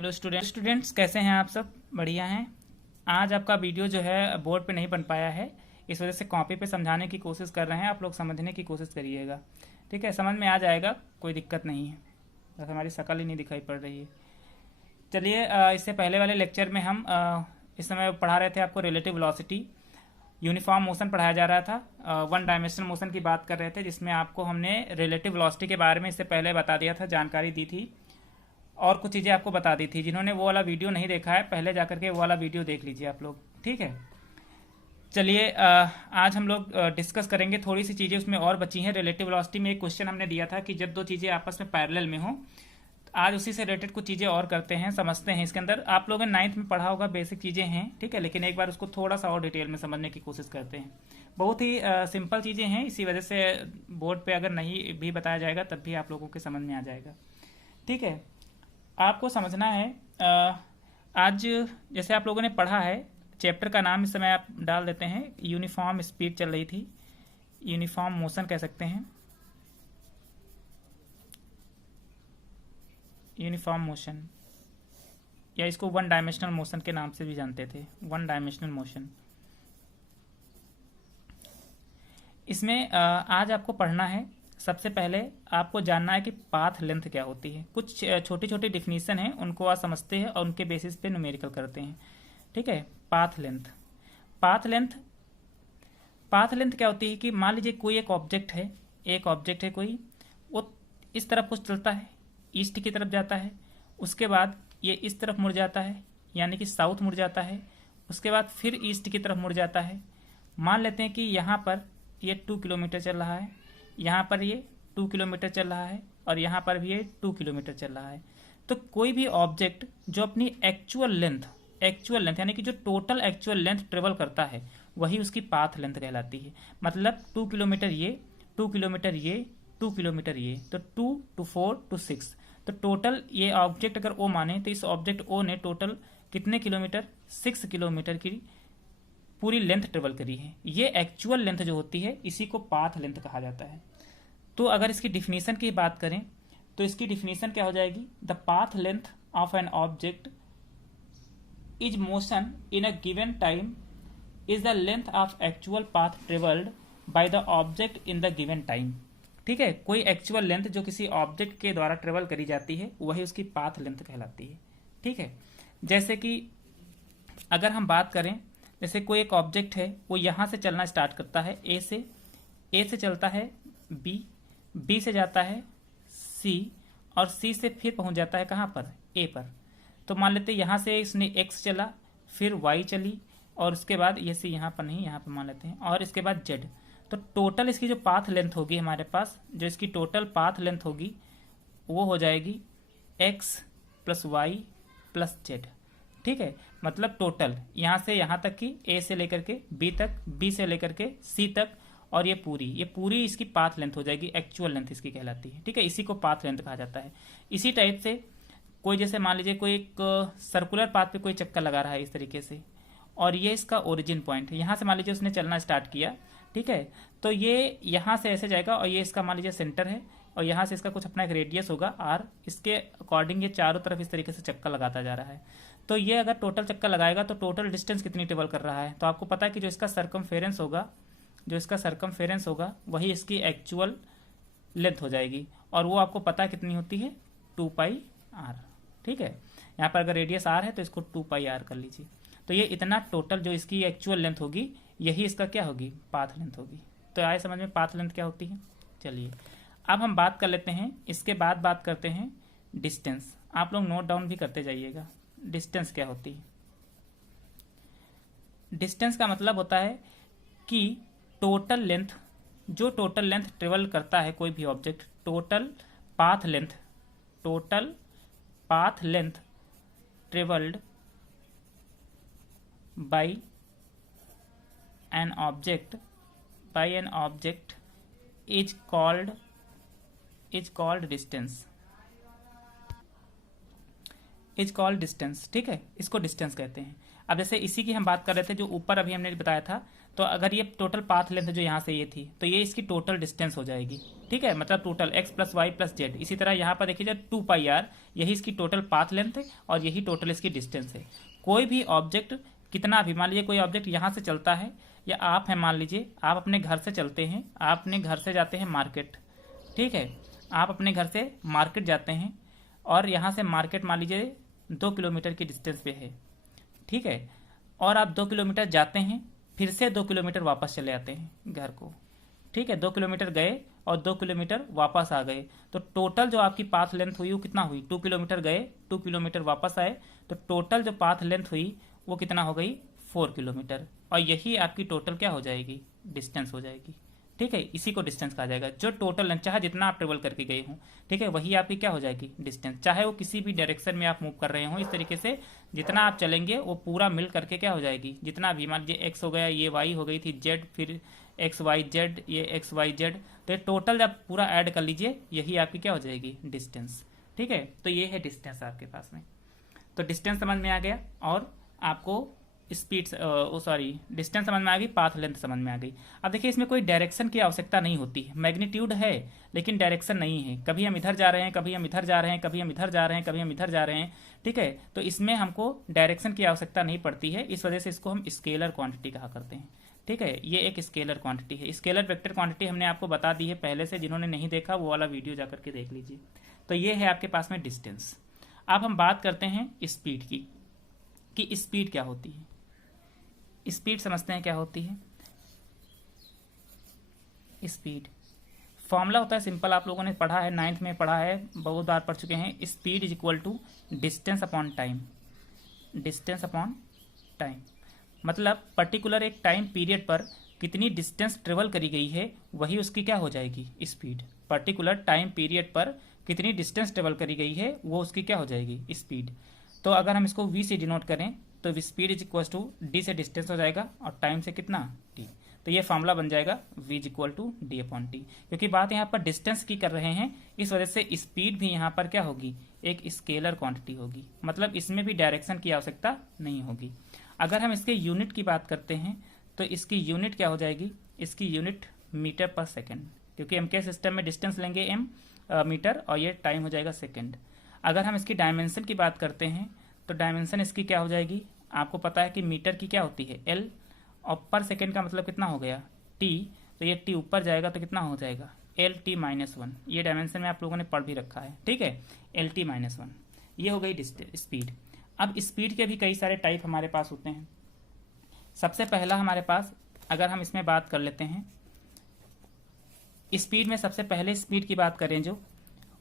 Hello students कैसे हैं आप सब? बढ़िया हैं। आज आपका वीडियो जो है बोर्ड पे नहीं बन पाया है, इस वजह से कॉपी पे समझाने की कोशिश कर रहे हैं। आप लोग समझने की कोशिश करिएगा, ठीक है? समझ में आ जाएगा, कोई दिक्कत नहीं है। बस हमारी शक्ल ही नहीं दिखाई पड़ रही है। चलिए, इससे पहले वाले लेक्चर में हम इस समय पढ़ा रहे थे आपको रिलेटिव वेलोसिटी, यूनिफॉर्म मोशन पढ़ाया जा रहा था। वन डायमेंशनल मोशन की बात कर रहे थे, जिसमें आपको हमने रिलेटिव वेलोसिटी के बारे में इससे पहले बता दिया था, जानकारी दी थी और कुछ चीज़ें आपको बता दी थी। जिन्होंने वो वाला वीडियो नहीं देखा है, पहले जाकर के वो वाला वीडियो देख लीजिए आप लोग, ठीक है? चलिए, आज हम लोग डिस्कस करेंगे थोड़ी सी चीज़ें उसमें और बची हैं। रिलेटिव वेलोसिटी में एक क्वेश्चन हमने दिया था कि जब दो चीज़ें आपस में पैरेलल में हो, आज उसी से रिलेटेड कुछ चीज़ें और करते हैं, समझते हैं। इसके अंदर आप लोगों ने 9th में पढ़ा होगा, बेसिक चीज़ें हैं, ठीक है? लेकिन एक बार उसको थोड़ा सा और डिटेल में समझने की कोशिश करते हैं। बहुत ही सिंपल चीज़ें हैं, इसी वजह से बोर्ड पे अगर नहीं भी बताया जाएगा तब भी आप लोगों के समझ में आ जाएगा, ठीक है? आपको समझना है, आज जैसे आप लोगों ने पढ़ा है, चैप्टर का नाम इस समय आप डाल देते हैं, यूनिफॉर्म स्पीड चल रही थी, यूनिफॉर्म मोशन कह सकते हैं, यूनिफॉर्म मोशन, या इसको वन डायमेंशनल मोशन के नाम से भी जानते थे, वन डायमेंशनल मोशन। इसमें आज आपको पढ़ना है, सबसे पहले आपको जानना है कि पाथ लेंथ क्या होती है। कुछ छोटी छोटी डिफिनीशन है, उनको आप समझते हैं और उनके बेसिस पे न्यूमेरिकल करते हैं, ठीक है? Path length, path length, path length क्या होती है कि मान लीजिए कोई एक ऑब्जेक्ट है, एक ऑब्जेक्ट है कोई, वो इस तरफ कुछ चलता है, ईस्ट की तरफ जाता है, उसके बाद ये इस तरफ मुड़ जाता है, यानी कि साउथ मुड़ जाता है, उसके बाद फिर ईस्ट की तरफ मुड़ जाता है। मान लेते हैं कि यहाँ पर ये 2 किलोमीटर चल रहा है, यहाँ पर ये 2 किलोमीटर चल रहा है और यहाँ पर भी ये 2 किलोमीटर चल रहा है। तो कोई भी ऑब्जेक्ट जो अपनी एक्चुअल लेंथ यानी कि जो टोटल एक्चुअल लेंथ ट्रेवल करता है, वही उसकी पाथ लेंथ कहलाती है। मतलब 2 किलोमीटर ये, 2 किलोमीटर ये, 2 किलोमीटर ये, तो 2 to 4 to 6, तो टोटल ये ऑब्जेक्ट अगर ओ माने तो इस ऑब्जेक्ट ओ ने टोटल कितने किलोमीटर, 6 किलोमीटर की पूरी लेंथ ट्रेवल करी है। ये एक्चुअल लेंथ जो होती है, इसी को पाथ लेंथ कहा जाता है। तो अगर इसकी डिफिनीशन की बात करें तो इसकी डिफिनीशन क्या हो जाएगी? The path length of an object is motion in a given time is the length of actual path travelled by the object in the given time, ठीक है? कोई एक्चुअल लेंथ जो किसी ऑब्जेक्ट के द्वारा ट्रेवल करी जाती है, वही उसकी पाथ लेंथ कहलाती है, ठीक है? जैसे कि अगर हम बात करें, जैसे कोई एक ऑब्जेक्ट है, वो यहाँ से चलना स्टार्ट करता है, ए से चलता है बी से जाता है सी, और सी से फिर पहुंच जाता है कहाँ पर? ए पर। तो मान लेते हैं यहाँ से इसने एक्स चला, फिर वाई चली, और उसके बाद ये सी यहाँ पर नहीं, यहाँ पर मान लेते हैं, और इसके बाद जेड। तो टोटल इसकी जो पाथ लेंथ होगी हमारे पास, जो इसकी टोटल पाथ लेंथ होगी, वो हो जाएगी X plus Y plus Z, ठीक है? मतलब टोटल यहाँ से यहाँ तक की, ए से लेकर के बी तक, बी से लेकर के सी तक, और ये पूरी इसकी पाथ लेंथ हो जाएगी, एक्चुअल लेंथ इसकी कहलाती है, ठीक है? इसी को पाथ लेंथ कहा जाता है। इसी टाइप से कोई, जैसे मान लीजिए कोई एक सर्कुलर पाथ पे कोई चक्कर लगा रहा है इस तरीके से, और ये इसका ओरिजिन पॉइंट है, यहाँ से मान लीजिए उसने चलना स्टार्ट किया, ठीक है? तो ये यहाँ से ऐसे जाएगा, और ये इसका मान लीजिए सेंटर है, और यहाँ से इसका कुछ अपना एक रेडियस होगा आर, इसके अकॉर्डिंग ये चारों तरफ इस तरीके से चक्कर लगाता जा रहा है। तो ये अगर टोटल चक्कर लगाएगा तो टोटल डिस्टेंस कितनी ट्रेवल कर रहा है? तो आपको पता है कि जो इसका सरकमफेरेंस होगा, वही इसकी एक्चुअल लेंथ हो जाएगी, और वो आपको पता है कितनी होती है? 2 पाई आर, ठीक है? यहाँ पर अगर रेडियस आर है तो इसको 2 पाई आर कर लीजिए। तो ये इतना टोटल जो इसकी एक्चुअल लेंथ होगी, यही इसका क्या होगी? पाथ लेंथ होगी। तो आए समझ में पाथ लेंथ क्या होती है? चलिए, अब हम बात कर लेते हैं, इसके बाद बात करते हैं डिस्टेंस। आप लोग नोट डाउन भी करते जाइएगा, डिस्टेंस क्या होती है? डिस्टेंस का मतलब होता है कि टोटल लेंथ, जो टोटल लेंथ ट्रेवल करता है कोई भी object, total path length travelled by an object is called distance, ठीक है? इसको डिस्टेंस कहते हैं। अब जैसे इसी की हम बात कर रहे थे, जो ऊपर अभी हमने बताया था, तो अगर ये टोटल पाथ लेंथ जो यहाँ से ये थी, तो ये इसकी टोटल डिस्टेंस हो जाएगी, ठीक है, मतलब total x plus Y plus Z. इसी तरह यहाँ पर देखिए 2πr, यही इसकी टोटल पाथ लेंथ है और यही टोटल इसकी डिस्टेंस है। कोई भी ऑब्जेक्ट कितना भी, मान लीजिए कोई ऑब्जेक्ट यहाँ से चलता है, या आप हैं, मान लीजिए आप अपने घर से चलते हैं, आप अपने घर से जाते हैं मार्केट, ठीक है, आप अपने घर से मार्केट जाते हैं और यहाँ से मार्केट मान लीजिए 2 किलोमीटर की डिस्टेंस पे है, ठीक है, और आप 2 किलोमीटर जाते हैं, फिर से 2 किलोमीटर वापस चले आते हैं घर को, ठीक है, 2 किलोमीटर गए और 2 किलोमीटर वापस आ गए, तो टोटल जो आपकी पाथ लेंथ हुई वो कितना हुई, 2 किलोमीटर गए, 2 किलोमीटर वापस आए, तो टोटल जो पाथ लेंथ हुई वो कितना हो गई, 4 किलोमीटर। और यही आपकी टोटल क्या हो जाएगी, डिस्टेंस हो जाएगी, ठीक है, इसी को डिस्टेंस कहा जाएगा। जो टोटल लेंथ, चाहे जितना आप ट्रेवल करके गए हों, ठीक है, वही आपकी क्या हो जाएगी, डिस्टेंस। चाहे वो किसी भी डायरेक्शन में आप मूव कर रहे हो, इस तरीके से जितना आप चलेंगे वो पूरा मिल करके क्या हो जाएगी, जितना भी, मान लीजिए एक्स हो गया, ये वाई हो गई थी, जेड, फिर एक्स वाई जेड, ये एक्स वाई जेड, तो टोटल जब पूरा ऐड कर लीजिए, यही आपकी क्या हो जाएगी, डिस्टेंस, ठीक है। तो ये है डिस्टेंस आपके पास में। तो डिस्टेंस समझ में आ गया और आपको स्पीड, सॉरी, डिस्टेंस समझ में आ गई, पाथ लेंथ समझ में आ गई। अब देखिए इसमें कोई डायरेक्शन की आवश्यकता नहीं होती है, मैग्नीट्यूड है लेकिन डायरेक्शन नहीं है, कभी हम इधर जा रहे हैं, कभी हम इधर जा रहे हैं, कभी हम इधर जा रहे हैं, कभी हम इधर जा रहे हैं, ठीक है, तो इसमें हमको डायरेक्शन की आवश्यकता नहीं पड़ती है, इस वजह से इसको हम स्केलर क्वांटिटी कहा करते हैं, ठीक है। ये एक स्केलर क्वांटिटी है, स्केलर वेक्टर क्वांटिटी हमने आपको बता दी है पहले से, जिन्होंने नहीं देखा वो वाला वीडियो जाकर के देख लीजिए। तो ये है आपके पास में डिस्टेंस। अब हम बात करते हैं स्पीड की, कि स्पीड क्या होती है। स्पीड समझते हैं क्या होती है। स्पीड फॉर्मूला होता है सिंपल, आप लोगों ने पढ़ा है, 9th में पढ़ा है, बहुत बार पढ़ चुके हैं। Speed is equal to distance upon time. Distance upon time मतलब पर्टिकुलर एक टाइम पीरियड पर कितनी डिस्टेंस ट्रेवल करी गई है, वही उसकी क्या हो जाएगी, स्पीड। पर्टिकुलर टाइम पीरियड पर कितनी डिस्टेंस ट्रेवल करी गई है, वो उसकी क्या हो जाएगी, स्पीड। तो अगर हम इसको v से डिनोट करें तो speed is equal to D से डिस्टेंस हो जाएगा और टाइम से कितना, टी। तो ये फॉर्मूला बन जाएगा v is equal to D upon T. क्योंकि बात यहाँ पर डिस्टेंस की कर रहे हैं, इस वजह से स्पीड भी यहाँ पर क्या होगी, एक स्केलर क्वांटिटी होगी, मतलब इसमें भी डायरेक्शन की आवश्यकता नहीं होगी। अगर हम इसके यूनिट की बात करते हैं तो इसकी यूनिट क्या हो जाएगी, इसकी यूनिट मीटर पर सेकेंड, क्योंकि एम के सिस्टम में डिस्टेंस लेंगे एम मीटर और ये टाइम हो जाएगा सेकेंड। अगर हम इसकी डायमेंशन की बात करते हैं तो डायमेंशन इसकी क्या हो जाएगी, आपको पता है कि मीटर की क्या होती है एल, और पर सेकेंड का मतलब कितना हो गया टी, तो ये टी ऊपर जाएगा तो कितना हो जाएगा एल टी माइनस 1। ये डायमेंशन में आप लोगों ने पढ़ भी रखा है, ठीक है, एल टी माइनस 1। ये हो गई स्पीड। अब स्पीड के भी कई सारे टाइप हमारे पास होते हैं। सबसे पहला हमारे पास, अगर हम इसमें बात कर लेते हैं स्पीड में, सबसे पहले स्पीड की बात करें जो,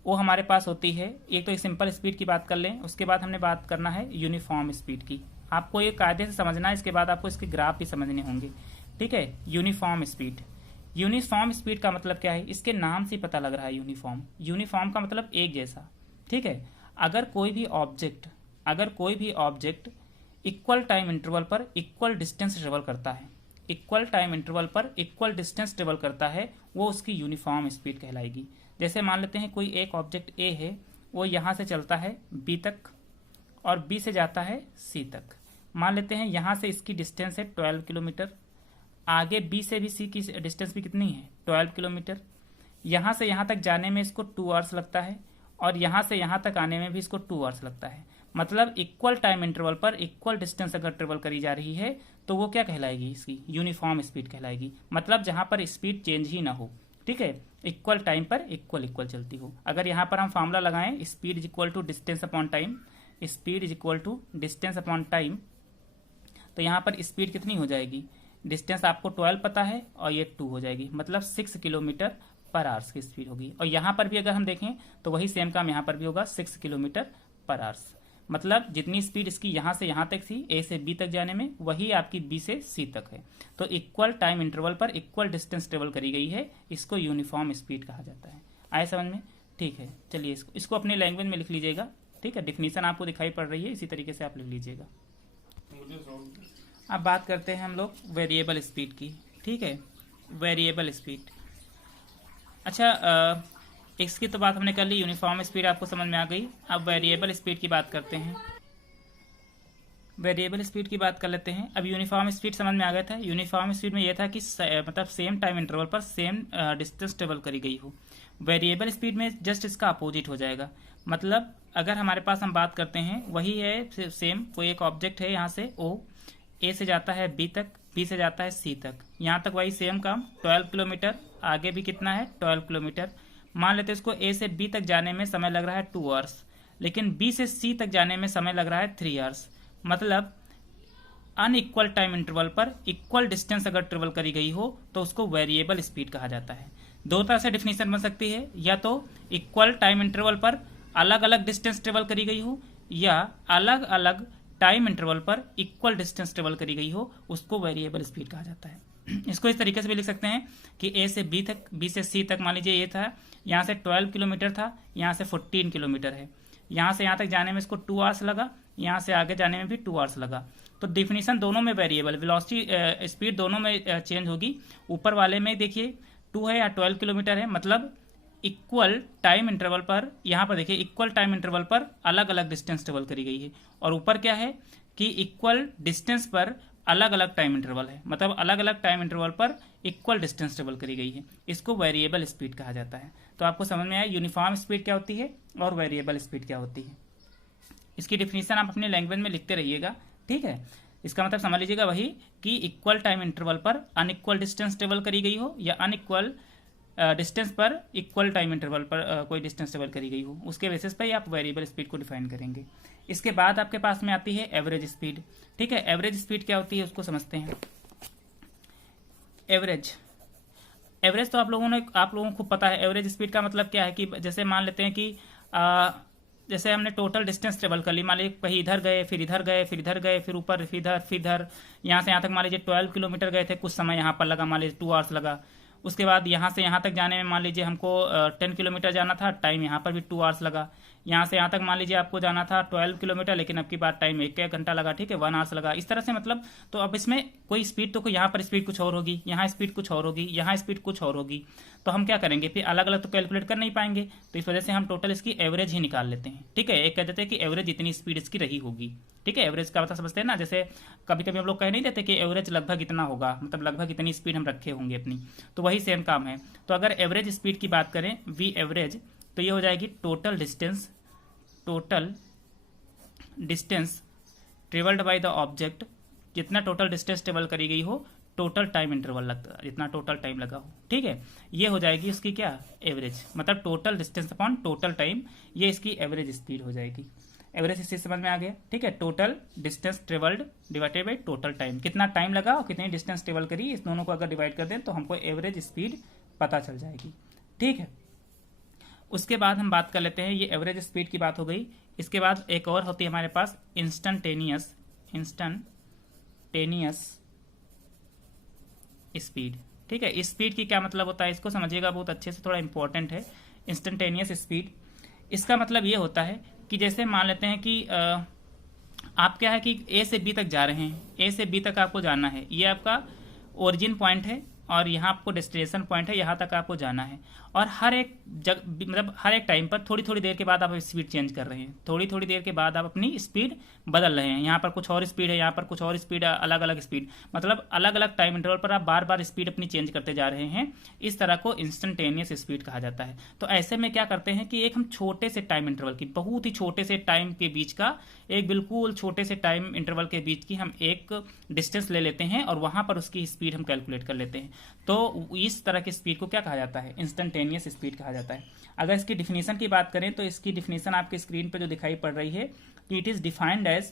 वो हमारे पास होती है, एक तो सिंपल स्पीड की बात कर लें, उसके बाद हमने बात करना है यूनिफॉर्म स्पीड की। आपको ये कायदे से समझना है, इसके बाद आपको इसके ग्राफ भी समझने होंगे, ठीक है। यूनिफॉर्म स्पीड, यूनिफॉर्म स्पीड का मतलब क्या है, इसके नाम से पता लग रहा है यूनिफॉर्म। यूनिफॉर्म का मतलब एक जैसा, ठीक है। अगर कोई भी ऑब्जेक्ट इक्वल टाइम इंटरवल पर इक्वल डिस्टेंस ट्रेवल करता है, इक्वल टाइम इंटरवल पर इक्वल डिस्टेंस ट्रेवल करता है, वो उसकी यूनिफॉर्म स्पीड कहलाएगी। जैसे मान लेते हैं कोई एक ऑब्जेक्ट ए है, वो यहाँ से चलता है बी तक और बी से जाता है सी तक। मान लेते हैं यहाँ से इसकी डिस्टेंस है 12 किलोमीटर, आगे बी से भी सी की डिस्टेंस भी कितनी है 12 किलोमीटर। यहाँ से यहाँ तक जाने में इसको 2 आवर्स लगता है और यहाँ से यहाँ तक आने में भी इसको 2 आवर्स लगता है। मतलब इक्वल टाइम इंटरवल पर इक्वल डिस्टेंस अगर ट्रेवल करी जा रही है तो वो क्या कहलाएगी, इसकी यूनिफॉर्म स्पीड कहलाएगी। मतलब जहाँ पर स्पीड चेंज ही ना हो, ठीक है, इक्वल टाइम पर इक्वल चलती हो। अगर यहाँ पर हम फार्मूला लगाएं speed is equal to distance upon time, speed is equal to distance upon time, तो यहाँ पर स्पीड कितनी हो जाएगी, डिस्टेंस आपको 12 पता है और ये 2 हो जाएगी, मतलब 6 किलोमीटर पर आवर्स की स्पीड होगी। और यहाँ पर भी अगर हम देखें तो वही सेम काम यहाँ पर भी होगा, 6 किलोमीटर पर आवर्स। मतलब जितनी स्पीड इसकी यहाँ से यहाँ तक थी ए से बी तक जाने में, वही आपकी बी से सी तक है। तो इक्वल टाइम इंटरवल पर इक्वल डिस्टेंस ट्रेवल करी गई है, इसको यूनिफॉर्म स्पीड कहा जाता है। आए समझ में, ठीक है। चलिए इसको अपने लैंग्वेज में लिख लीजिएगा, ठीक है। डिफिनीशन आपको दिखाई पड़ रही है, इसी तरीके से आप लिख लीजिएगा। अब बात करते हैं हम लोग वेरिएबल स्पीड की, ठीक है, वेरिएबल स्पीड। अच्छा, इसकी तो बात हमने कर ली, यूनिफॉर्म स्पीड आपको समझ में आ गई। अब वेरिएबल स्पीड की बात करते हैं। वेरिएबल स्पीड की बात कर लेते हैं। अब यूनिफॉर्म स्पीड समझ में आ गया था। यूनिफॉर्म स्पीड में यह था कि मतलब सेम टाइम इंटरवल पर सेम डिस्टेंस ट्रेवल करी गई हो। वेरिएबल स्पीड में जस्ट इसका अपोजिट हो जाएगा। मतलब अगर हमारे पास हम बात करते हैं, वही है सेम, कोई एक ऑब्जेक्ट है, यहाँ से ओ, ए से जाता है बी तक, बी से जाता है सी तक, यहाँ तक वही सेम काम 12 किलोमीटर, आगे भी कितना है 12 किलोमीटर। मान लेते हैं इसको ए से बी तक जाने में समय लग रहा है 2 आवर्स, लेकिन बी से सी तक जाने में समय लग रहा है 3 आवर्स। मतलब अनइक्वल टाइम इंटरवल पर इक्वल डिस्टेंस अगर ट्रेवल करी गई हो तो उसको वेरिएबल स्पीड कहा जाता है। दो तरह से डिफिनीशन बन सकती है, या तो इक्वल टाइम इंटरवल पर अलग अलग डिस्टेंस ट्रेवल करी गई हो, या अलग अलग टाइम इंटरवल पर इक्वल डिस्टेंस ट्रेवल करी गई हो, उसको वेरिएबल स्पीड कहा जाता है। इसको इस तरीके से भी लिख सकते हैं कि ए से बी तक, बी से सी तक मान लीजिए ये था, यहाँ से 12 किलोमीटर था, यहाँ से 14 किलोमीटर है, यहाँ से यहाँ तक जाने में इसको 2 आवर्स लगा, यहाँ से आगे जाने में भी 2 आवर्स लगा। तो डिफिनीशन दोनों में वेरिएबल, वेलोसिटी स्पीड दोनों में चेंज होगी। ऊपर वाले में देखिए 2 है या 12 किलोमीटर है, मतलब इक्वल टाइम इंटरवल पर, यहाँ पर देखिए इक्वल टाइम इंटरवल पर अलग अलग डिस्टेंस ट्रेवल करी गई है। और ऊपर क्या है कि इक्वल डिस्टेंस पर अलग अलग टाइम इंटरवल है, मतलब अलग अलग टाइम इंटरवल पर इक्वल डिस्टेंस ट्रेवल करी गई है। इसको वेरिएबल स्पीड कहा जाता है। तो आपको समझ में आया यूनिफॉर्म स्पीड क्या होती है और वेरिएबल स्पीड क्या होती है। इसकी डिफिनीशन आप अपने लैंग्वेज में लिखते रहिएगा, ठीक है। इसका मतलब समझ लीजिएगा वही कि इक्वल टाइम इंटरवल पर अनइक्वल डिस्टेंस ट्रेवल करी गई हो, या अनइक्वल डिस्टेंस पर इक्वल टाइम इंटरवल पर कोई डिस्टेंस ट्रेवल करी गई हो, उसके बेसिस पर ही आप वेरिएबल स्पीड को डिफाइन करेंगे। इसके बाद आपके पास में आती है एवरेज स्पीड, ठीक है। एवरेज स्पीड क्या होती है उसको समझते हैं। एवरेज तो आप लोगों को पता है। एवरेज स्पीड का मतलब क्या है कि जैसे मान लेते हैं कि जैसे हमने टोटल डिस्टेंस ट्रेवल कर ली, मान लीजिए कहीं इधर गए, फिर इधर गए, फिर इधर गए, फिर ऊपर, फिर इधर, यहाँ से यहाँ तक मान लीजिए 12 किलोमीटर गए थे, कुछ समय यहाँ पर लगा, मान लीजिए 2 आवर्स लगा। उसके बाद यहाँ से यहाँ तक जाने में मान लीजिए हमको 10 किलोमीटर जाना था, टाइम यहाँ पर भी 2 आवर्स लगा। यहाँ से यहाँ तक मान लीजिए आपको जाना था 12 किलोमीटर, लेकिन अब की बार टाइम 1 घंटा लगा, ठीक है, 1 आवर्स लगा। इस तरह से मतलब, तो अब इसमें कोई स्पीड तो यहाँ पर स्पीड कुछ और होगी, यहाँ स्पीड कुछ और होगी, यहाँ स्पीड कुछ और होगी। तो हम क्या करेंगे, फिर अलग अलग तो कैलकुलेट कर नहीं पाएंगे, तो इस वजह से हम टोटल इसकी एवरेज ही निकाल लेते हैं, ठीक है। एक कह देते हैं कि एवरेज इतनी स्पीड इसकी रही होगी, ठीक है। एवरेज का मतलब समझते हैं ना, जैसे कभी कभी हम लोग कह नहीं देते कि एवरेज लगभग इतना होगा, मतलब लगभग इतनी स्पीड हम रखे होंगे अपनी, तो वही सेम काम है। तो अगर एवरेज स्पीड की बात करें, वी एवरेज, तो ये हो जाएगी total distance travelled by the object, जितना टोटल डिस्टेंस ट्रेवल करी गई हो, टोटल टाइम इंटरवल लगता है, जितना टोटल टाइम लगा हो, ठीक है। ये हो जाएगी इसकी क्या, एवरेज, मतलब total distance upon total time, ये इसकी एवरेज स्पीड हो जाएगी। एवरेज स्पीड समझ में आ गया, ठीक है। Total distance travelled divided by total time, कितना टाइम लगा और कितनी डिस्टेंस ट्रेवल करी, इस दोनों को अगर डिवाइड कर दें तो हमको एवरेज स्पीड पता चल जाएगी, ठीक है। उसके बाद हम बात कर लेते हैं, ये एवरेज स्पीड की बात हो गई। इसके बाद एक और होती है हमारे पास इंस्टेंटेनियस स्पीड, ठीक है। स्पीड की क्या मतलब होता है इसको समझिएगा बहुत अच्छे से, थोड़ा इंपॉर्टेंट है। इंस्टेंटेनियस स्पीड, इसका मतलब ये होता है कि जैसे मान लेते हैं कि आप क्या है कि ए से बी तक जा रहे हैं, ए से बी तक आपको जाना है, ये आपका ओरिजिन पॉइंट है और यहाँ आपको डेस्टिनेशन पॉइंट है, यहाँ तक आपको जाना है। और हर एक मतलब हर एक टाइम पर थोड़ी थोड़ी देर के बाद आप स्पीड चेंज कर रहे हैं, थोड़ी थोड़ी देर के बाद आप अपनी स्पीड बदल रहे हैं। यहाँ पर कुछ और स्पीड है, यहाँ पर कुछ और स्पीड, अलग अलग स्पीड, मतलब अलग अलग टाइम इंटरवल पर आप बार बार स्पीड अपनी चेंज करते जा रहे हैं। इस तरह को इंस्टेंटेनियस स्पीड कहा जाता है। तो ऐसे में क्या करते हैं कि एक हम छोटे से टाइम इंटरवल की, बहुत ही छोटे से टाइम के बीच का, एक बिल्कुल छोटे से टाइम इंटरवल के बीच की हम एक डिस्टेंस ले लेते हैं और वहां पर उसकी स्पीड हम कैलकुलेट कर लेते हैं। तो इस तरह की स्पीड को क्या कहा जाता है, इंस्टेंटेनियस स्पीड कहा जाता है। अगर इसकी डिफिनीशन की बात करें तो इसकी डिफिनीशन आपके स्क्रीन पे जो दिखाई पड़ रही है कि it is defined as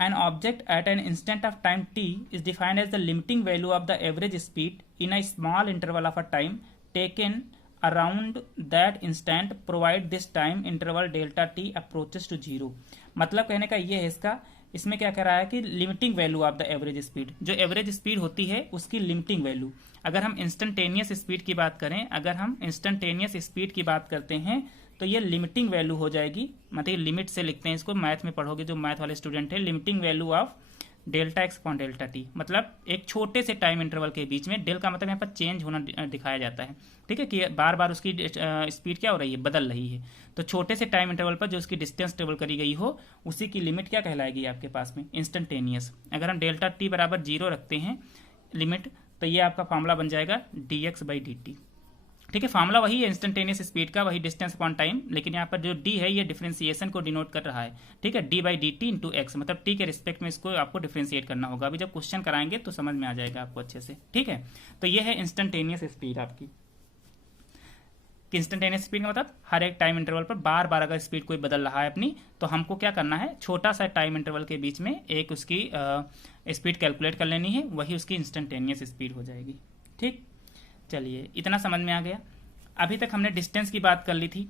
an object at an instant of time t is defined as the limiting value of the average speed in a small interval of a time taken around that instant provide this time interval delta t approaches to zero। मतलब कहने का ये है इसका, इसमें क्या कह रहा है कि limiting value of the average speed, जो एवरेज स्पीड होती है उसकी लिमिटिंग वैल्यू। अगर हम इंस्टेंटेनियस स्पीड की बात करें, अगर हम इंस्टेंटेनियस स्पीड की बात करते हैं तो ये लिमिटिंग वैल्यू हो जाएगी, मतलब लिमिट से लिखते हैं इसको, मैथ में पढ़ोगे जो मैथ वाले स्टूडेंट है, limiting value of delta x upon delta T, मतलब एक छोटे से टाइम इंटरवल के बीच में, डेल का मतलब यहाँ पर चेंज होना दिखाया जाता है, ठीक है, कि बार बार उसकी स्पीड क्या हो रही है, बदल रही है। तो छोटे से टाइम इंटरवल पर जो उसकी डिस्टेंस ट्रेवल करी गई हो उसी की लिमिट क्या कहलाएगी आपके पास में, इंस्टेंटेनियस। अगर हम डेल्टा टी बराबर 0 रखते हैं लिमिट, तो ये आपका फॉर्मूला बन जाएगा D x by D T, ठीक है। फार्मूला वही है इंस्टेंटेनियस स्पीड का, वही डिस्टेंस अपॉन टाइम, लेकिन यहाँ पर जो डी है ये डिफरेंशिएशन को डिनोट कर रहा है, ठीक है, D by D T into x, मतलब टी के रिस्पेक्ट में इसको आपको डिफरेंशिएट करना होगा। अभी जब क्वेश्चन कराएंगे तो समझ में आ जाएगा आपको अच्छे से, ठीक है। तो ये है इंस्टेंटेनियस स्पीड आपकी। इंस्टेंटेनियस स्पीड का मतलब हर एक टाइम इंटरवल पर बार बार अगर स्पीड कोई बदल रहा है अपनी, तो हमको क्या करना है, छोटा सा टाइम इंटरवल के बीच में एक उसकी स्पीड कैलकुलेट कर लेनी है, वही उसकी इंस्टेंटेनियस स्पीड हो जाएगी, ठीक। चलिए इतना समझ में आ गया। अभी तक हमने डिस्टेंस की बात कर ली थी,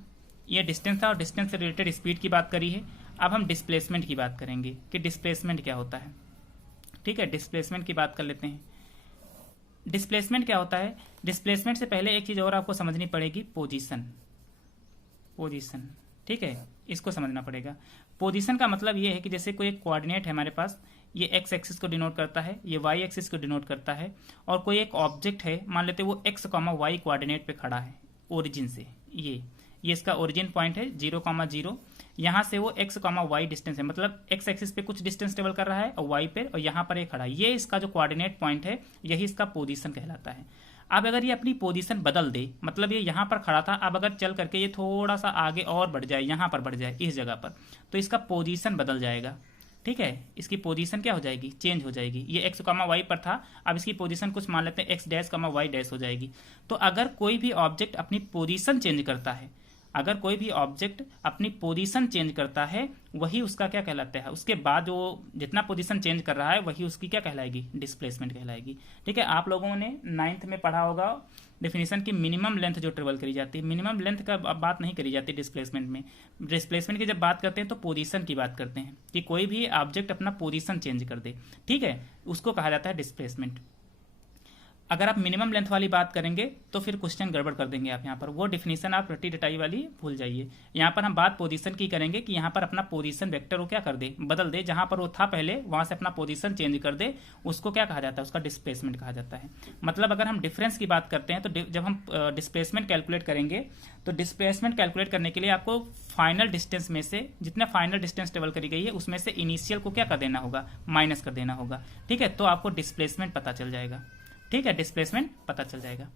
ये डिस्टेंस था और डिस्टेंस से रिलेटेड स्पीड की बात करी है। अब हम डिस्प्लेसमेंट की बात करेंगे कि डिस्प्लेसमेंट क्या होता है, ठीक है। डिस्प्लेसमेंट की बात कर लेते हैं। डिस्प्लेसमेंट क्या होता है, डिस्प्लेसमेंट से पहले एक चीज़ और आपको समझनी पड़ेगी, पोजीशन। पोजीशन, ठीक है, इसको समझना पड़ेगा। पोजीशन का मतलब ये है कि जैसे कोई एक कोऑर्डिनेट है हमारे पास, ये एक्स एक्सिस को डिनोट करता है, ये वाई एक्सिस को डिनोट करता है, और कोई एक ऑब्जेक्ट है, मान लेते हैं वो एक्स कॉमा वाई कोऑर्डिनेट पे खड़ा है ओरिजिन से, ये इसका ओरिजिन पॉइंट है 0,0, यहाँ से वो एक्स कॉमा वाई डिस्टेंस है, मतलब एक्स एक्सिस पे कुछ डिस्टेंस ट्रेवल कर रहा है और वाई पे, और यहाँ पर ये खड़ा है, ये इसका जो कोऑर्डिनेट पॉइंट है यही इसका पोजीशन कहलाता है। अब अगर ये अपनी पोजीशन बदल दे, मतलब ये यहाँ पर खड़ा था, अब अगर चल करके ये थोड़ा सा आगे और बढ़ जाए, यहाँ पर बढ़ जाए इस जगह पर, तो इसका पोजीशन बदल जाएगा, ठीक है। इसकी पोजीशन क्या हो जाएगी, चेंज हो जाएगी। ये एक्स कॉमा वाई पर था, अब इसकी पोजीशन कुछ मान लेते हैं X dash comma Y dash हो जाएगी। तो अगर कोई भी ऑब्जेक्ट अपनी पोजीशन चेंज करता है, अगर कोई भी ऑब्जेक्ट अपनी पोजीशन चेंज करता है, वही उसका क्या कहलाता है, उसके बाद वो जितना पोजीशन चेंज कर रहा है वही उसकी क्या कहलाएगी, डिस्प्लेसमेंट कहलाएगी, ठीक है। आप लोगों ने 9th में पढ़ा होगा डेफिनेशन की, मिनिमम लेंथ जो ट्रेवल करी जाती है, मिनिमम लेंथ का बात नहीं करी जाती डिस्प्लेसमेंट में। डिस्प्लेसमेंट की जब बात करते हैं तो पोजीशन की बात करते हैं, कि कोई भी ऑब्जेक्ट अपना पोजीशन चेंज कर दे, ठीक है, उसको कहा जाता है डिस्प्लेसमेंट। अगर आप मिनिमम लेंथ वाली बात करेंगे तो फिर क्वेश्चन गड़बड़ कर देंगे आप, यहाँ पर वो डिफिनीशन आप रटी रटाई वाली भूल जाइए। यहाँ पर हम बात पोजीशन की करेंगे कि यहाँ पर अपना पोजीशन वेक्टर वो क्या कर दे, बदल दे, जहाँ पर वो था पहले वहाँ से अपना पोजीशन चेंज कर दे, उसको क्या कहा जाता है, उसका डिस्प्लेसमेंट कहा जाता है। मतलब अगर हम डिफरेंस की बात करते हैं तो जब हम डिस्प्लेसमेंट कैलकुलेट करेंगे, तो डिस्प्लेसमेंट कैलकुलेट करने के लिए आपको फाइनल डिस्टेंस में से, जितना फाइनल डिस्टेंस ट्रेवल करी गई है उसमें से इनिशियल को क्या कर देना होगा, माइनस कर देना होगा, ठीक है। तो आपको डिस्प्लेसमेंट पता चल जाएगा, ठीक है, डिस्प्लेसमेंट पता चल जाएगा।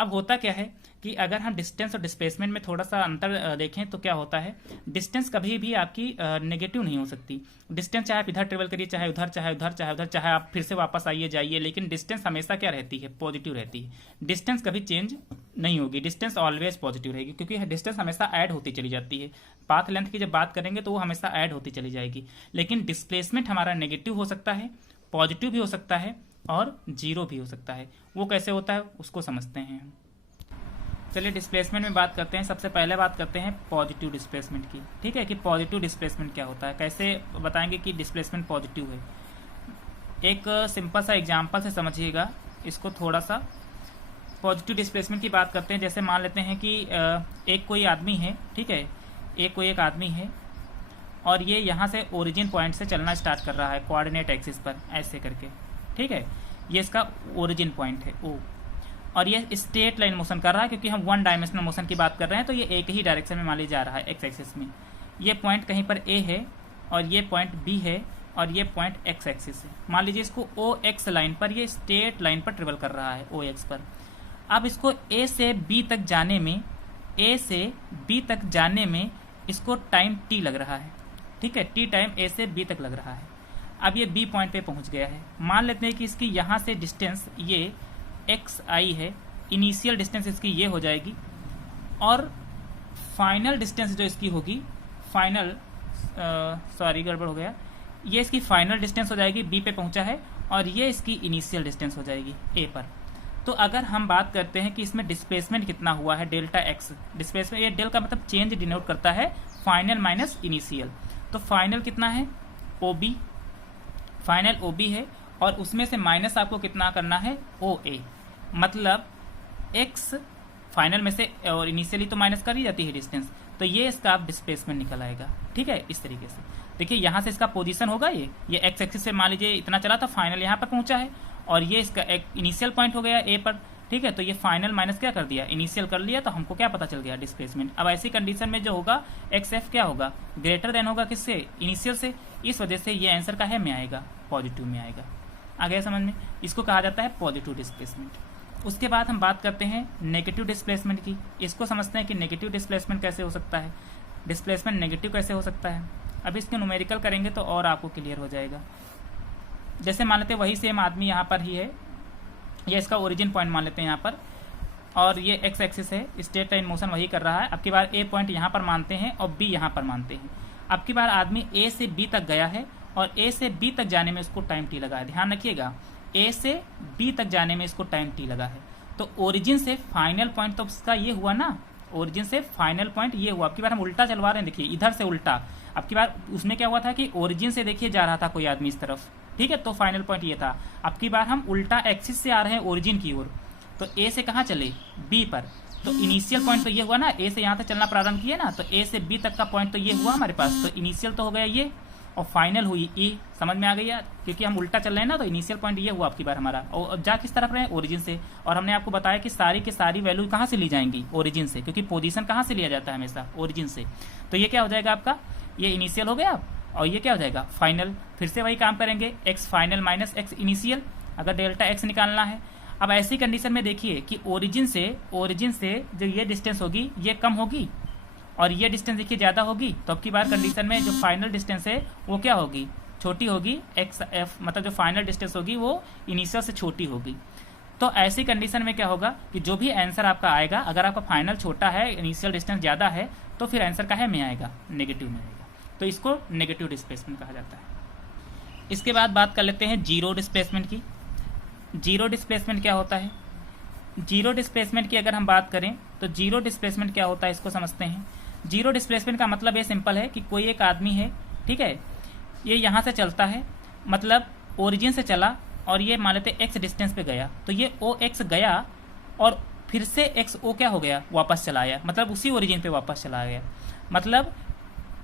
अब होता क्या है कि अगर हम डिस्टेंस और डिस्प्लेसमेंट में थोड़ा सा अंतर देखें तो क्या होता है, डिस्टेंस कभी भी आपकी नेगेटिव नहीं हो सकती। डिस्टेंस चाहे आप इधर ट्रेवल करिए, चाहे उधर, चाहे उधर, चाहे उधर, चाहे आप फिर से वापस आइए जाइए, लेकिन डिस्टेंस हमेशा क्या रहती है, पॉजिटिव रहती है। डिस्टेंस कभी चेंज नहीं होगी, डिस्टेंस ऑलवेज पॉजिटिव रहेगी, क्योंकि डिस्टेंस हमेशा ऐड होती चली जाती है। पाथ लेंथ की जब बात करेंगे तो वो हमेशा ऐड होती चली जाएगी, लेकिन डिस्प्लेसमेंट हमारा नेगेटिव हो सकता है, पॉजिटिव भी हो सकता है और जीरो भी हो सकता है। वो कैसे होता है उसको समझते हैं। चलिए डिस्प्लेसमेंट में बात करते हैं। सबसे पहले बात करते हैं पॉजिटिव डिस्प्लेसमेंट की, ठीक है, कि पॉजिटिव डिस्प्लेसमेंट क्या होता है, कैसे बताएंगे कि डिस्प्लेसमेंट पॉजिटिव है। एक सिंपल सा एग्जांपल से समझिएगा इसको थोड़ा सा। पॉजिटिव डिस्प्लेसमेंट की बात करते हैं, जैसे मान लेते हैं कि एक कोई आदमी है, ठीक है, एक आदमी है और ये यहाँ से ओरिजिन पॉइंट से चलना स्टार्ट कर रहा है कोऑर्डिनेट एक्सिस पर ऐसे करके, ठीक है, ये इसका ओरिजिन पॉइंट है ओ, और ये स्ट्रेट लाइन मोशन कर रहा है, क्योंकि हम वन डायमेंशनल मोशन की बात कर रहे हैं, तो ये एक ही डायरेक्शन में मान ली जा रहा है एक्स एक्सिस में। ये पॉइंट कहीं पर ए है और ये पॉइंट बी है और ये पॉइंट एक्स एक्सिस है। मान लीजिए इसको ओ एक्स लाइन पर, ये स्ट्रेट लाइन पर ट्रेवल कर रहा है ओ एक्स पर। अब इसको ए से बी तक जाने में, इसको टाइम टी लग रहा है, ठीक है, टी टाइम ए से बी तक लग रहा है। अब ये बी पॉइंट पे पहुंच गया है। मान लेते हैं कि इसकी यहाँ से डिस्टेंस ये एक्स आई है, इनिशियल डिस्टेंस इसकी ये हो जाएगी, और फाइनल डिस्टेंस जो इसकी होगी, फाइनल सॉरी गड़बड़ हो गया, ये इसकी फाइनल डिस्टेंस हो जाएगी, बी पे पहुंचा है, और ये इसकी इनिशियल डिस्टेंस हो जाएगी ए पर। तो अगर हम बात करते हैं कि इसमें डिस्प्लेसमेंट कितना हुआ है, डेल्टा एक्स डिस्प्लेसमेंट, ये डेल का मतलब चेंज डिनोट करता है फाइनल माइनस इनिशियल। तो फाइनल कितना है, O B, final O B है, और उसमें से माइनस आपको कितना करना है, ओ ए, मतलब एक्स फाइनल में से, और इनिशियली तो माइनस कर ही जाती है डिस्टेंस, तो तो ये इसका आप डिस्प्लेसमेंट निकल आएगा। ठीक है, इस तरीके से देखिए यहाँ से इसका पोजीशन होगा, ये एक्स एक्सिस से मान लीजिए इतना चला था, फाइनल यहाँ पर पहुंचा है, और ये इसका एक इनिशियल पॉइंट हो गया ए पर। ठीक है, तो ये फाइनल माइनस क्या कर दिया, इनिशियल कर लिया, तो हमको क्या पता चल गया, डिस्प्लेसमेंट। अब ऐसी कंडीशन में जो होगा एक्स एफ क्या होगा, ग्रेटर देन होगा किससे, इनिशियल से। इस वजह से ये आंसर का है में आएगा, पॉजिटिव में आएगा। आ गया समझ में, इसको कहा जाता है पॉजिटिव डिस्प्लेसमेंट। उसके बाद हम बात करते हैं नेगेटिव डिस्प्लेसमेंट की। इसको समझते हैं कि नेगेटिव डिस्प्लेसमेंट कैसे हो सकता है, डिस्प्लेसमेंट नेगेटिव कैसे हो सकता है। अब इसके न्यूमेरिकल करेंगे तो और आपको क्लियर हो जाएगा। जैसे मान लेते हैं वही सेम आदमी यहाँ पर ही है, ये इसका ओरिजिन पॉइंट मान लेते हैं यहाँ पर, और ये एक्स एक्सिस है, स्टेट लाइन मोशन वही कर रहा है। अब की बार ए पॉइंट यहाँ पर मानते हैं और बी यहाँ पर मानते हैं। अब की बार आदमी ए से बी तक गया है और ए से बी तक जाने में उसको टाइम टी लगा है। ध्यान रखिएगा, ए से बी तक जाने में इसको टाइम टी लगा है। तो ओरिजिन से फाइनल पॉइंट तो उसका ये हुआ ना, ओरिजिन से फाइनल पॉइंट ये हुआ। अब की बार हम उल्टा चलवा रहे हैं, देखिए इधर से उल्टा। अब की बार उसमें क्या हुआ था कि ओरिजिन से देखिए जा रहा था कोई आदमी इस तरफ, ठीक है, तो फाइनल पॉइंट ये था। अब की बार हम उल्टा एक्सिस से आ रहे हैं ओरिजिन की ओर, तो ए से कहाँ चले, बी पर। तो इनिशियल पॉइंट तो ये हुआ ना, ए से यहाँ तक चलना प्रारंभ किया ना, तो ए से बी तक का पॉइंट तो ये हुआ हमारे पास। तो इनिशियल तो हो गया ये, और फाइनल हुई ई। समझ में आ गई यार, क्योंकि हम उल्टा चल रहे हैं ना, तो इनिशियल पॉइंट ये हुआ आपकी बार हमारा। और जा किस तरफ रहे, ओरिजिन से। और हमने आपको बताया कि सारी की सारी वैल्यू कहाँ से ली जाएंगी, ओरिजिन से, क्योंकि पोजीशन कहाँ से लिया जाता है, हमेशा ओरिजिन से। तो ये क्या हो जाएगा आपका, ये इनिशियल हो गया, और ये क्या हो जाएगा, फाइनल। फिर से वही काम करेंगे, x final minus x initial, अगर डेल्टा एक्स निकालना है। अब ऐसी कंडीशन में देखिए कि ओरिजिन से जो ये डिस्टेंस होगी ये कम होगी, और ये डिस्टेंस देखिए ज़्यादा होगी। तो अब की बार कंडीशन में जो फाइनल डिस्टेंस है वो क्या होगी, छोटी होगी। एक्स एफ मतलब जो फाइनल डिस्टेंस होगी वो इनिशियल से छोटी होगी। तो ऐसी कंडीशन में क्या होगा कि जो भी आंसर आपका आएगा, अगर आपका फाइनल छोटा है, इनिशियल डिस्टेंस ज़्यादा है, तो फिर आंसर का है में आएगा, नेगेटिव में आएगा। तो इसको नेगेटिव डिस्प्लेसमेंट कहा जाता है। इसके बाद बात कर लेते हैं जीरो डिस्प्लेसमेंट की। जीरो डिस्प्लेसमेंट क्या होता है, जीरो डिस्प्लेसमेंट की अगर हम बात करें तो जीरो डिस्प्लेसमेंट क्या होता है, इसको समझते हैं। जीरो डिस्प्लेसमेंट का मतलब ये सिंपल है कि कोई एक आदमी है, ठीक है, ये यहाँ से चलता है, मतलब ओरिजिन से चला, और ये मान लेते एक्स डिस्टेंस पे गया, तो ये ओ एक्स गया और फिर से एक्स ओ क्या हो गया, वापस चला आया, मतलब उसी ओरिजिन पे वापस चला गया। मतलब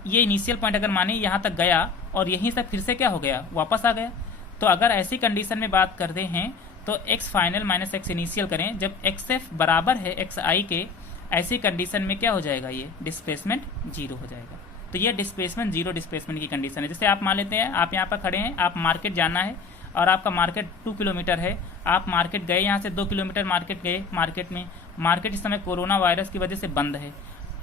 ये इनिशियल पॉइंट अगर माने यहाँ तक गया और यहीं से फिर से क्या हो गया, वापस आ गया। तो अगर ऐसी कंडीशन में बात करते हैं तो x final minus x initial करें, जब एक्स एफ बराबर है एक्स आई के, ऐसी कंडीशन में क्या हो जाएगा, ये डिस्प्लेसमेंट जीरो हो जाएगा। तो ये डिस्प्लेसमेंट जीरो डिस्प्लेसमेंट की कंडीशन है। जैसे आप मान लेते हैं आप यहाँ पर खड़े हैं, आप मार्केट जाना है और आपका मार्केट 2 किलोमीटर है, आप मार्केट गए, यहाँ से 2 किलोमीटर मार्केट गए, मार्केट इस समय कोरोना वायरस की वजह से बंद है,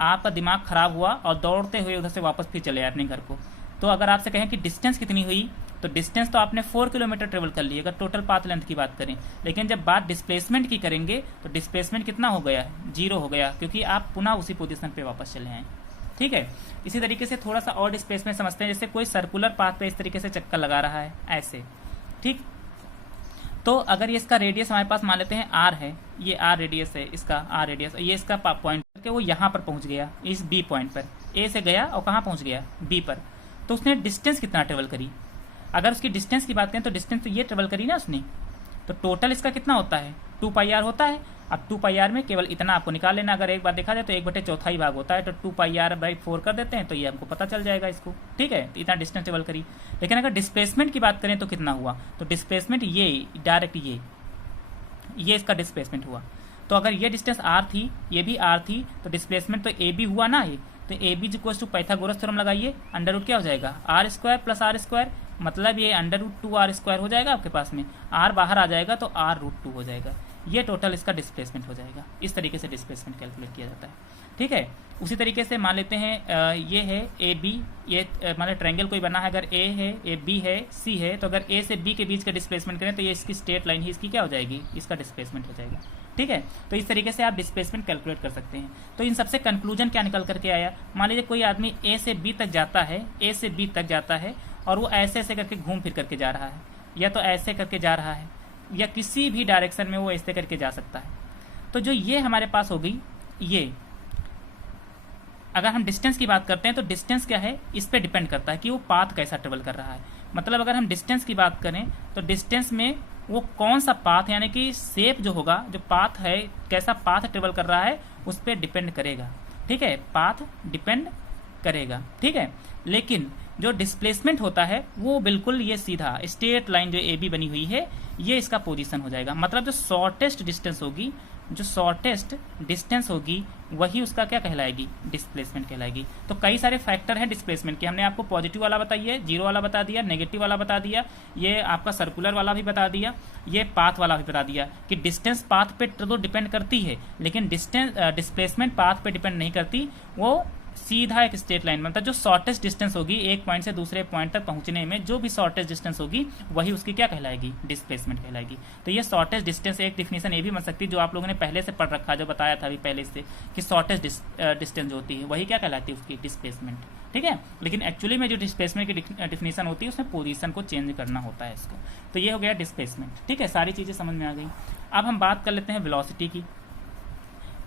आपका दिमाग खराब हुआ और दौड़ते हुए उधर से वापस फिर चले आए अपने घर को। तो अगर आपसे कहें कि डिस्टेंस कितनी हुई, तो डिस्टेंस तो आपने 4 किलोमीटर ट्रेवल कर ली अगर टोटल पाथ लेंथ की बात करें। लेकिन जब बात डिस्प्लेसमेंट की करेंगे तो डिस्प्लेसमेंट कितना हो गया, जीरो हो गया, क्योंकि आप पुनः उसी पोजीशन पे वापस चले आए। ठीक है, इसी तरीके से थोड़ा सा और डिस्प्लेसमेंट समझते हैं। जैसे कोई सर्कुलर पाथ पे इस तरीके से चक्कर लगा रहा है ऐसे, ठीक, तो अगर ये इसका रेडियस हमारे पास मान लेते हैं आर है, ये आर रेडियस है, इसका आर रेडियस, ये इसका पॉइंट करके वो यहाँ पर पहुँच गया, इस बी पॉइंट पर, ए से गया और कहाँ पहुँच गया, बी पर। तो उसने डिस्टेंस कितना ट्रेवल करी, अगर उसकी डिस्टेंस की बात करें तो डिस्टेंस तो ये ट्रेवल करी ना उसने, तो टोटल इसका कितना होता है, 2 पाई आर होता है। अब 2 पाई आर में केवल इतना आपको निकाल लेना, अगर एक बार देखा जाए तो 1/4 भाग होता है, तो 2 पाई आर बाई 4 कर देते हैं, तो ये हमको पता चल जाएगा इसको। ठीक है, तो इतना डिस्टेंस ट्रेवल करी। लेकिन अगर डिस्प्लेसमेंट की बात करें तो कितना हुआ, तो डिस्प्लेसमेंट ये डायरेक्ट ये इसका डिस्प्लेसमेंट हुआ। तो अगर ये डिस्टेंस आर थी, ये भी आर थी, तो डिस्प्लेसमेंट तो ए बी हुआ ना, ये तो A B equals to Pythagoras theorem लगाइए, अंडर रूट क्या हो जाएगा, R square plus R square, मतलब ये अंडर रूट 2 r² हो जाएगा आपके पास में, आर बाहर आ जाएगा तो r√2 हो जाएगा। ये टोटल इसका डिस्प्लेसमेंट हो जाएगा। इस तरीके से डिस्प्लेसमेंट कैलकुलेट किया जाता है। ठीक है, उसी तरीके से मान लेते हैं ये है ए बी, ये मतलब ट्रायंगल कोई बना है, अगर ए है, ए बी है, सी है, तो अगर ए से बी के बीच का डिस्प्लेसमेंट करें तो ये इसकी स्ट्रेट लाइन ही इसकी क्या हो जाएगी, इसका डिस्प्लेसमेंट हो जाएगा। ठीक है, तो इस तरीके से आप डिस्प्लेसमेंट कैलकुलेट कर सकते हैं। तो इन सबसे कंक्लूजन क्या निकल करके आया, मान लीजिए कोई आदमी ए से बी तक जाता है, ए से बी तक जाता है, और वो ऐसे ऐसे करके घूम फिर करके जा रहा है, या तो ऐसे करके जा रहा है, या किसी भी डायरेक्शन में वो ऐसे करके जा सकता है। तो जो ये हमारे पास हो गई, ये अगर हम डिस्टेंस की बात करते हैं तो डिस्टेंस क्या है, इस पे डिपेंड करता है कि वो पाथ कैसा ट्रेवल कर रहा है। मतलब अगर हम डिस्टेंस की बात करें तो डिस्टेंस में वो कौन सा पाथ, यानी कि शेप जो होगा, जो पाथ है, कैसा पाथ ट्रेवल कर रहा है, उस पर डिपेंड करेगा। ठीक है, पाथ डिपेंड करेगा, ठीक है। लेकिन जो डिस्प्लेसमेंट होता है वो बिल्कुल ये सीधा स्ट्रेट लाइन जो ए बी बनी हुई है ये इसका पोजीशन हो जाएगा। मतलब जो शॉर्टेस्ट डिस्टेंस होगी, जो शॉर्टेस्ट डिस्टेंस होगी वही उसका क्या कहलाएगी, डिस्प्लेसमेंट कहलाएगी। तो कई सारे फैक्टर हैं डिस्प्लेसमेंट के, हमने आपको पॉजिटिव वाला बताइए, जीरो वाला बता दिया, नेगेटिव वाला बता दिया, ये आपका सर्कुलर वाला भी बता दिया, ये पाथ वाला भी बता दिया कि डिस्टेंस पाथ पे तो डिपेंड करती है लेकिन डिस्प्लेसमेंट पाथ पे डिपेंड नहीं करती, वो सीधा एक स्ट्रेट लाइन बनता है। जो शॉर्टेस्ट डिस्टेंस होगी एक पॉइंट से दूसरे पॉइंट तक पहुंचने में, जो भी शॉर्टेस्ट डिस्टेंस होगी वही उसकी क्या कहलाएगी, डिस्प्लेसमेंट कहलाएगी। तो ये शॉर्टेस्ट डिस्टेंस एक डिफिनेशन ये भी बन सकती है जो आप लोगों ने पहले से पढ़ रखा, जो बताया था अभी पहले से, कि शॉर्टेस्ट डिस्टेंस जो होती है वही क्या कहलाती है, उसकी डिस्प्लेसमेंट, ठीक है। लेकिन एक्चुअली में जो डिस्प्लेसमेंट की डिफिनेशन होती है उसमें पोजीशन को चेंज करना होता है इसको। तो ये हो गया डिस्प्लेसमेंट, ठीक है, सारी चीज़ें समझ में आ गई। अब हम बात कर लेते हैं वेलोसिटी की,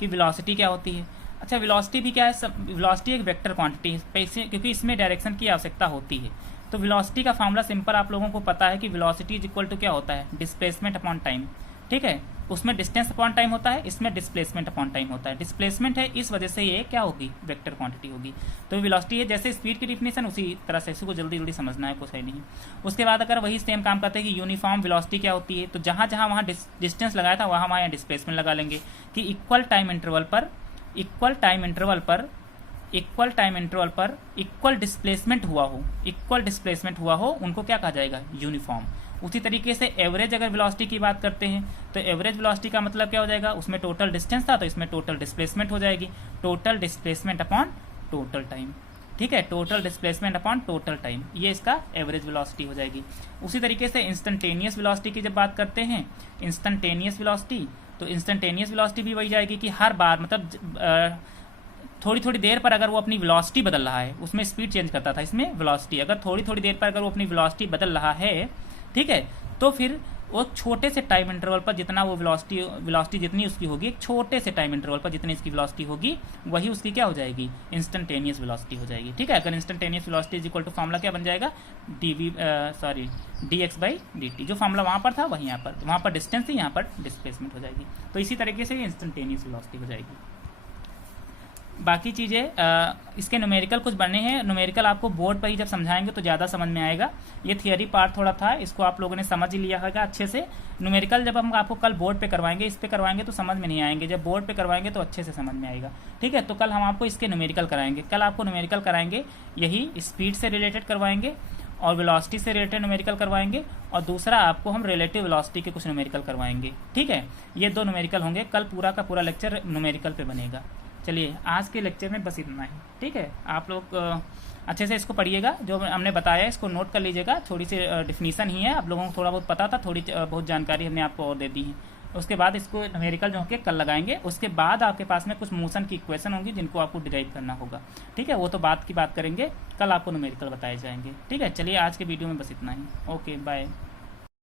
कि वेलोसिटी क्या होती है। अच्छा, वेलोसिटी भी क्या है, वेलोसिटी एक वेक्टर क्वांटिटी है, क्योंकि इसमें डायरेक्शन की आवश्यकता होती है। तो वेलोसिटी का फॉर्मूला सिंपल आप लोगों को पता है कि वेलोसिटी इज इक्वल टू क्या होता है, डिस्प्लेसमेंट अपॉन टाइम, ठीक है। उसमें डिस्टेंस अपॉन टाइम होता है, इसमें डिस्प्लेसमेंट अपॉन टाइम होता है। डिस्प्लेसमेंट है इस वजह से ये क्या होगी, वेक्टर क्वांटिटी होगी। तो वेलोसिटी है जैसे स्पीड की डिफिनेशन, उसी तरह से इसको जल्दी जल्दी समझना है, कुछ है नहीं। उसके बाद अगर वही सेम काम करते हैं कि यूनिफॉर्म वेलोसिटी क्या होती है, तो जहां जहां वहां डिस्टेंस लगाया था वहां वहां डिस्प्लेसमेंट लगा लेंगे कि इक्वल टाइम इंटरवल पर इक्वल डिस्प्लेसमेंट हुआ हो, उनको क्या कहा जाएगा, यूनिफॉर्म। उसी तरीके से एवरेज अगर वेलोसिटी की बात करते हैं तो एवरेज वेलोसिटी का मतलब क्या हो जाएगा, उसमें टोटल डिस्टेंस था तो इसमें टोटल डिस्प्लेसमेंट हो जाएगी, total displacement upon total time, ठीक है, total displacement upon total time, ये इसका एवरेज वेलोसिटी हो जाएगी। उसी तरीके से इंस्टेंटेनियस वेलोसिटी की जब बात करते हैं, इंस्टेंटेनियस वेलोसिटी, तो इंस्टेंटेनियस वेलोसिटी भी वही जाएगी कि हर बार मतलब थोड़ी थोड़ी देर पर अगर वो अपनी वेलोसिटी बदल रहा है, उसमें स्पीड चेंज करता था, इसमें वेलोसिटी, अगर थोड़ी थोड़ी देर पर अगर वो अपनी वेलोसिटी बदल रहा है, ठीक है, तो फिर वो छोटे से टाइम इंटरवल पर जितना वो वेलोसिटी जितनी उसकी होगी, एक छोटे से टाइम इंटरवल पर जितनी इसकी वेलोसिटी होगी वही उसकी क्या हो जाएगी, इंस्टेंटेनियस वेलोसिटी हो जाएगी, ठीक है। अगर instantaneous velocity is equal to formula क्या बन जाएगा, dx/dt, जो फॉर्मूला वहाँ पर था वही वहाँ पर डिस्टेंस थी, यहाँ पर डिस्प्लेसमेंट हो जाएगी। तो इसी तरीके से इंस्टेंटेनियस वेलोसिटी हो जाएगी। बाकी चीज़ें इसके न्यूमेरिकल कुछ बने हैं, न्यूमेरिकल आपको बोर्ड पर ही जब समझाएंगे तो ज़्यादा समझ में आएगा। ये थियरी पार्ट थोड़ा था, इसको आप लोगों ने समझ ही लिया होगा अच्छे से। न्यूमेरिकल जब हम आपको कल बोर्ड पे करवाएंगे, इस पे करवाएंगे तो समझ में नहीं आएंगे, जब बोर्ड पे करवाएंगे तो अच्छे से समझ में आएगा, ठीक है। तो कल हम आपको इसके न्यूमेरिकल कराएंगे, कल आपको न्यूमेरिकल कराएंगे, यही स्पीड से रिलेटेड करवाएंगे और वेलोसिटी से रिलेटेड न्यूमेरिकल करवाएंगे, और दूसरा आपको हम रिलेटिव वेलोसिटी के कुछ न्यूमेरिकल करवाएंगे, ठीक है। ये 2 न्यूमेरिकल होंगे, कल पूरा का पूरा लेक्चर न्यूमेरिकल पे बनेगा। चलिए आज के लेक्चर में बस इतना ही, ठीक है। आप लोग अच्छे से इसको पढ़िएगा, जो हमने बताया इसको नोट कर लीजिएगा। थोड़ी सी डिफिनीशन ही है, आप लोगों को थोड़ा बहुत पता था, थोड़ी बहुत जानकारी हमने आपको और दे दी है। उसके बाद इसको न्यूमेरिकल जो होंगे कल लगाएंगे, उसके बाद आपके पास में कुछ मोशन की इक्वेशन होंगी जिनको आपको डिराइव करना होगा, ठीक है। वो तो बात की बात करेंगे, कल आपको न्यूमेरिकल बताए जाएंगे, ठीक है। चलिए आज के वीडियो में बस इतना ही, ओके बाय।